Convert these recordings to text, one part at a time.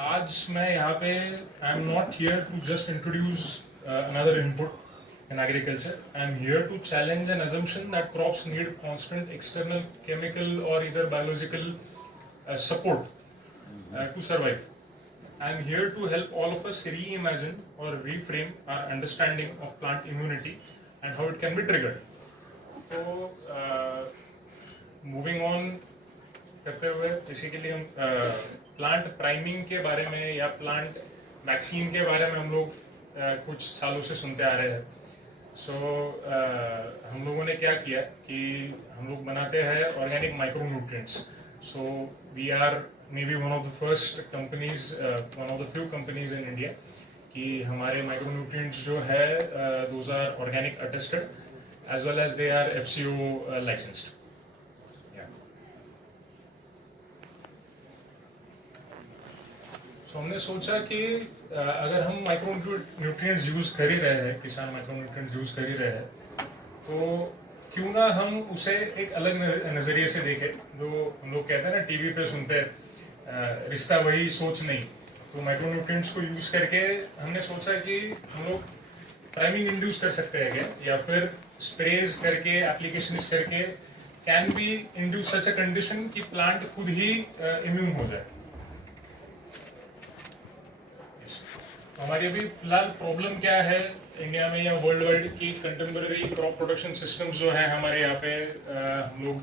आज मैं यहाँ पे I am not here to just introduce another input in agriculture. I am here to challenge an assumption that crops need constant external chemical or either biological support to survive. I am here to help all of us reimagine or reframe our understanding of plant immunity and how it can be triggered. So, moving on करते हुए basically हम plant priming के बारे में या plant vaccine के बारे में हम लोग कुछ सालों से सुनते आ रहे हैं. सो हम लोगों ने क्या किया कि हम लोग बनाते हैं organic micro nutrients. So we are may be one of the first companies, one of the few companies in India कि हमारे माइक्रो न्यूट्रिएंट्स जो है those are organic attested as well as they are FCO licensed. तो हमने सोचा कि अगर हम माइक्रो न्यूट्रिएंट्स यूज़ कर ही रहे हैं, किसान माइक्रो न्यूट्रिएंट्स यूज़ कर ही रहे हैं, तो क्यों ना हम उसे एक अलग नज़रिए से देखें. जो हम लोग कहते हैं ना, टीवी पे सुनते हैं रिश्ता वही सोच नहीं. तो माइक्रो न्यूट्रिएंट्स को यूज़ करके हमने सोचा कि हम लोग प्राइमिंग इंड्यूस कर सकते हैं क्या, या फिर स्प्रेज करके एप्लीकेशंस करके can be induce such a condition कि प्लांट खुद ही इम्यून हो जाए. हमारी अभी फिलहाल प्रॉब्लम क्या है इंडिया में या वर्ल्ड वाइड की कंटेम्पररी क्रॉप प्रोडक्शन सिस्टम्स जो है हमारे यहाँ पे, हम लोग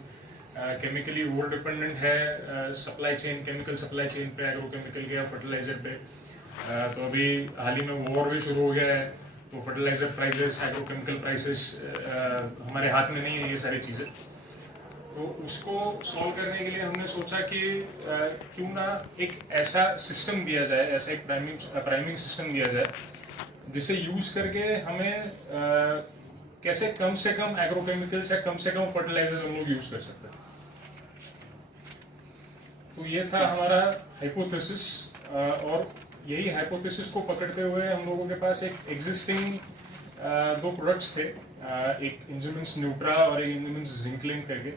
केमिकली ओवर डिपेंडेंट है supply chain, chemical supply chain पे, एग्रोकेमिकल के या फर्टिलाइजर पे. तो अभी हाल ही में वॉर भी शुरू हो गया है, तो फर्टिलाइजर प्राइसेस, एग्रोकेमिकल प्राइसेस हमारे हाथ में नहीं है ये सारी चीज़ें. तो उसको सॉल्व करने के लिए हमने सोचा कि क्यों ना एक ऐसा सिस्टम दिया जाए, ऐसा एक प्राइमिंग सिस्टम दिया जाए जिसे यूज करके हमें कैसे कम से कम एग्रोकेमिकल्स या कम से कम फर्टिलाइजर्स हम लोग यूज कर सकते हैं. तो ये था हमारा हाइपोथेसिस, और यही हाइपोथेसिस को पकड़ते हुए हम लोगों के पास एक एग्जिस्टिंग दो प्रोडक्ट्स थे, एक इंजुमिन्स न्यूट्रा और एक इंजुमिन्स जिंकलिंग करके.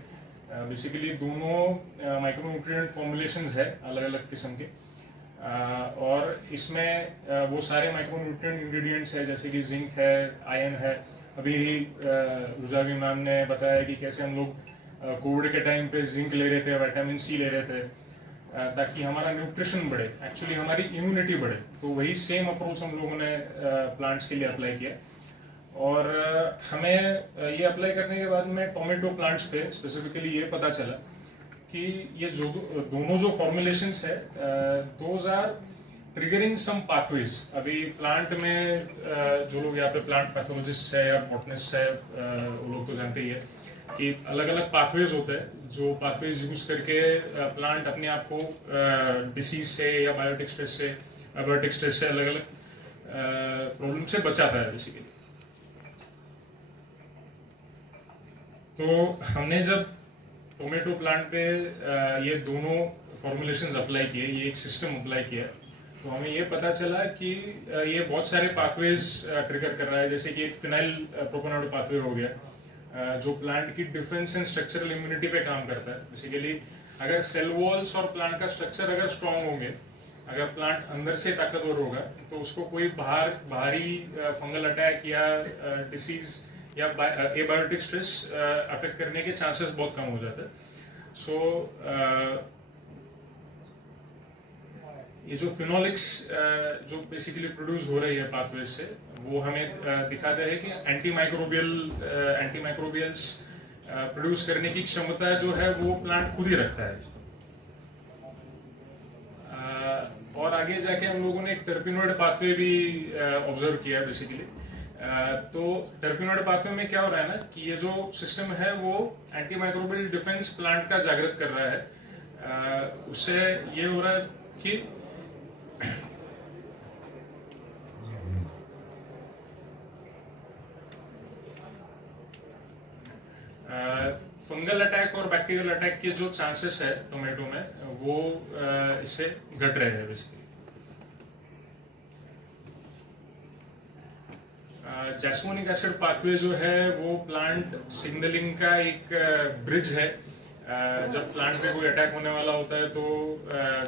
बेसिकली दोनों माइक्रो न्यूट्रिएंट फॉर्मुलेशंस है अलग अलग किस्म के, और इसमें वो सारे माइक्रो न्यूट्रिएंट इंग्रेडिएंट्स है जैसे कि जिंक है, आयरन है. अभी रुजावी मैम ने बताया कि कैसे हम लोग कोविड के टाइम पे जिंक ले रहे थे, विटामिन C ले रहे थे ताकि हमारा न्यूट्रिशन बढ़े, एक्चुअली हमारी इम्यूनिटी बढ़े. तो वही सेम अप्रोच हम लोगों ने प्लांट्स के लिए अप्लाई किया. और हमें ये अप्लाई करने के बाद में टोमेटो प्लांट्स पे स्पेसिफिकली ये पता चला कि ये जो दोनों जो फॉर्मुलेशंस है those are triggering some pathways. अभी प्लांट में जो लोग यहाँ पे प्लांट पैथोलॉजिस्ट है या बॉटनिस्ट है वो लोग तो जानते ही है कि अलग अलग पाथवेज होते हैं, जो पाथवेज यूज करके प्लांट अपने आप को डिसीज से या बायोटिक स्ट्रेस से, एबायोटिक स्ट्रेस से अलग अलग प्रॉब्लम से बचाता है बेसिकली. तो हमने जब टोमेटो प्लांट पे ये दोनों फॉर्मुलेशंस अप्लाई किए, ये एक सिस्टम अप्लाई किया, तो हमें ये पता चला कि ये बहुत सारे पाथवेज ट्रिगर कर रहा है. जैसे कि एक फिनाइल प्रोपेनॉइड पाथवे हो गया जो प्लांट की डिफेंस एंड स्ट्रक्चरल इम्यूनिटी पे काम करता है. बेसिकली अगर सेल वॉल्स और प्लांट का स्ट्रक्चर अगर स्ट्रांग होंगे, अगर प्लांट अंदर से ताकतवर होगा, तो उसको कोई बाहरी फंगल अटैक या डिसीज या एबायोटिक स्ट्रेस अफेक्ट करने के चांसेस बहुत कम हो जाते हैं. सो ये जो फिनोलिक्स जो बेसिकली प्रोड्यूस हो रही है पाथवेज से, वो हमें दिखाता है कि एंटीमाइक्रोबियल्स प्रोड्यूस करने की क्षमता जो है वो प्लांट खुद ही रखता है. और आगे जाके हम लोगों ने एक टर्पिनोइड पाथवे भी ऑब्जर्व किया बेसिकली. तो टर्पिनोइड पाथवे में क्या हो रहा है ना कि ये जो सिस्टम है वो एंटीमाइक्रोबियल डिफेंस प्लांट का जागृत कर रहा है. उससे ये हो रहा है कि फंगल अटैक और बैक्टीरियल अटैक के जो चांसेस है टोमेटो में वो इससे घट रहे हैं बेसिकली. जैस्मोनिक एसिड पाथवे जो है वो प्लांट सिग्नलिंग का एक ब्रिज है जब प्लांट पे कोई अटैक होने वाला होता है तो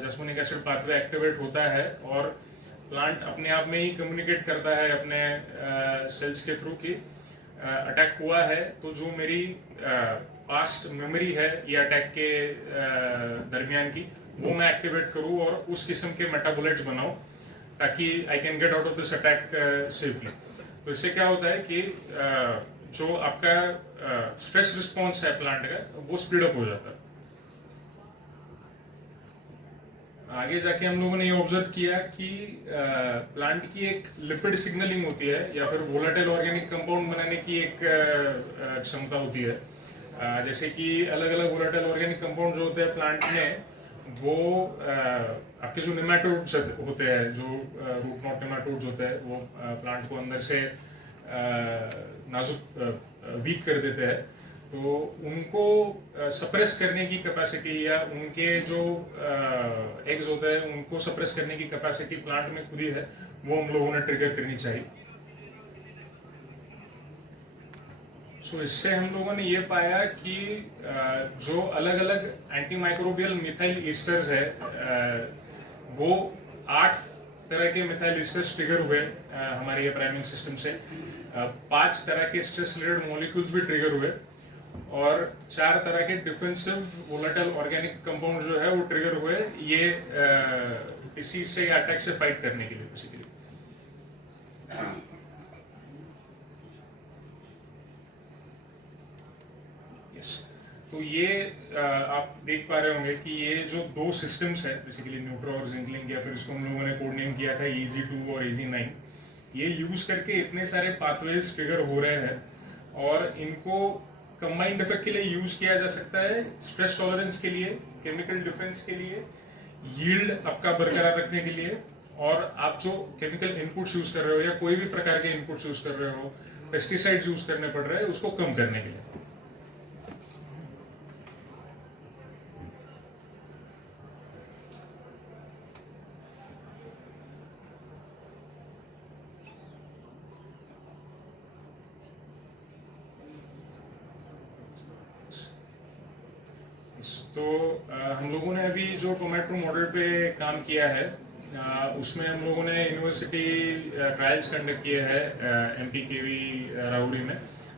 जैस्मिनिक एसिड पाथवे एक्टिवेट होता है और प्लांट अपने आप में ही कम्युनिकेट करता है अपने सेल्स के थ्रू कि अटैक हुआ है, तो जो मेरी पास्ट मेमोरी है ये अटैक के दरमियान की, वो मैं एक्टिवेट करूँ और उस किस्म के मेटाबोलाइट्स बनाऊँ ताकि I can get out of this attack safely. तो इससे क्या होता है कि जो आपका स्ट्रेस रिस्पॉन्स है प्लांट का वो स्पीड अप हो जाता है। आगे जाके हम लोगों ने ये ऑब्जर्व किया कि प्लांट की एक लिपिड सिग्नलिंग होती है या फिर वोलेटाइल ऑर्गेनिक कंपाउंड बनाने की एक क्षमता होती है। जैसे कि अलग अलग वोलेटाइल ऑर्गेनिक कंपाउंड जो होते हैं प्लांट में, वो आपके जो नेमाटोड्स होते हैं, जो रूट नॉट नेमाटोड्स होते हैं, वो प्लांट को अंदर से नाजुक वीक कर देते हैं। तो उनको सप्रेस करने की कैपेसिटी या उनके जो एग्स होते हैं उनको सप्रेस करने की कैपेसिटी प्लांट में खुद ही है, वो हम लोगों ने ट्रिगर करनी चाहिए। सो इससे हम लोगों ने ये पाया कि जो अलग अलग एंटी माइक्रोबियल मिथाइल ईस्टर्स है, वो 8 तरह के मिथाइल ईस्टर्स ट्रिगर हुए हमारे ये प्राइमिंग सिस्टम से। 5 तरह के स्ट्रेस रिलेटेड मॉलिक्यूल्स भी ट्रिगर हुए और 4 तरह के डिफेंसिव वोलेटाइल ऑर्गेनिक कंपाउंड जो है वो ट्रिगर हुए, ये डिसीज से या अटैक से फाइट करने के लिए बेसिकली। तो ये आप देख पा रहे होंगे कि ये जो 2 सिस्टम्स है बेसिकली न्यूट्रा और जिंकलिंग, या फिर इसको हम लोगों ने कोड नेम किया था EG2 और EG9, ये यूज करके इतने सारे पाथवेज ट्रिगर हो रहे हैं और इनको कंबाइंड इफेक्ट के लिए यूज किया जा सकता है, स्ट्रेस टॉलरेंस के लिए, केमिकल डिफेंस के लिए, यील्ड आपका बरकरार रखने के लिए, और आप जो केमिकल इनपुट्स यूज कर रहे हो या कोई भी प्रकार के इनपुट्स यूज कर रहे हो, पेस्टिसाइड्स यूज करने पड़ रहे हैं, उसको कम करने के लिए। तो हम लोगों ने अभी जो टोमेटो मॉडल पे काम किया है, उसमें हम लोगों ने यूनिवर्सिटी ट्रायल्स कंडक्ट किए हैं MPKV राउरी में,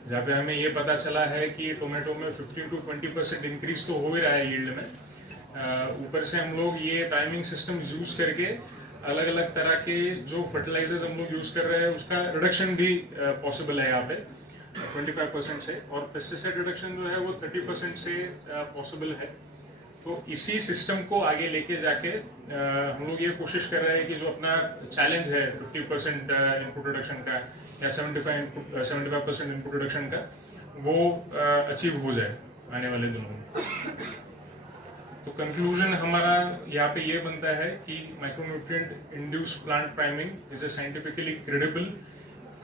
जहाँ पे हमें ये पता चला है कि टोमेटो में 15 to 20% इंक्रीज तो हो ही रहा है यील्ड में। ऊपर से हम लोग ये टाइमिंग सिस्टम यूज करके अलग अलग तरह के जो फर्टिलाइजर्स हम लोग यूज कर रहे हैं उसका रिडक्शन भी पॉसिबल है यहाँ पे 25% से, और पेस्टिसाइड रिडक्शन जो है वो 30% से पॉसिबल है। तो इसी सिस्टम को आगे लेके जाके हम लोग ये कोशिश कर रहे हैं कि जो अपना चैलेंज है 50% इनपुट रिडक्शन का या 75% इनपुट रिडक्शन का, वो अचीव हो जाए आने वाले दिनों में। तो कंक्लूजन हमारा यहाँ पे ये बनता है कि micronutrient induced plant priming is a scientifically credible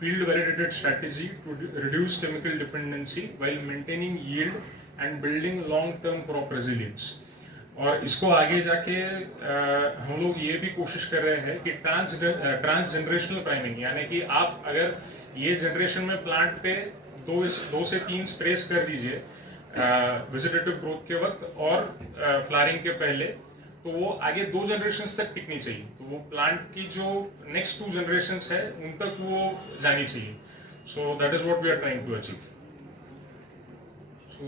field validated strategy to reduce chemical dependency while maintaining yield and building long term crop resilience। और इसको आगे जाके हम लोग ये भी कोशिश कर रहे हैं कि ट्रांसजेनरेशनल प्राइमिंग, यानी कि आप अगर ये जनरेशन में प्लांट पे 2 से 3 स्प्रेस कर दीजिए वेजिटेटिव ग्रोथ के वक्त और फ्लावरिंग के पहले, तो वो आगे 2 जनरेशंस तक टिकनी चाहिए। तो वो प्लांट की जो नेक्स्ट 2 जनरेशंस है उन तक वो जानी चाहिए। So that is what we are trying to achieve. So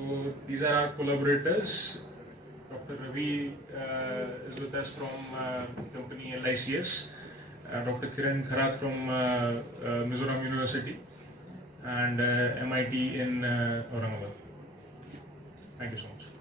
these are our collaborators. Dr. Ravi is with us from company LICS, Dr. Kiran Kharath from Mizoram University, and MIT in Aurangabad. Thank you so much.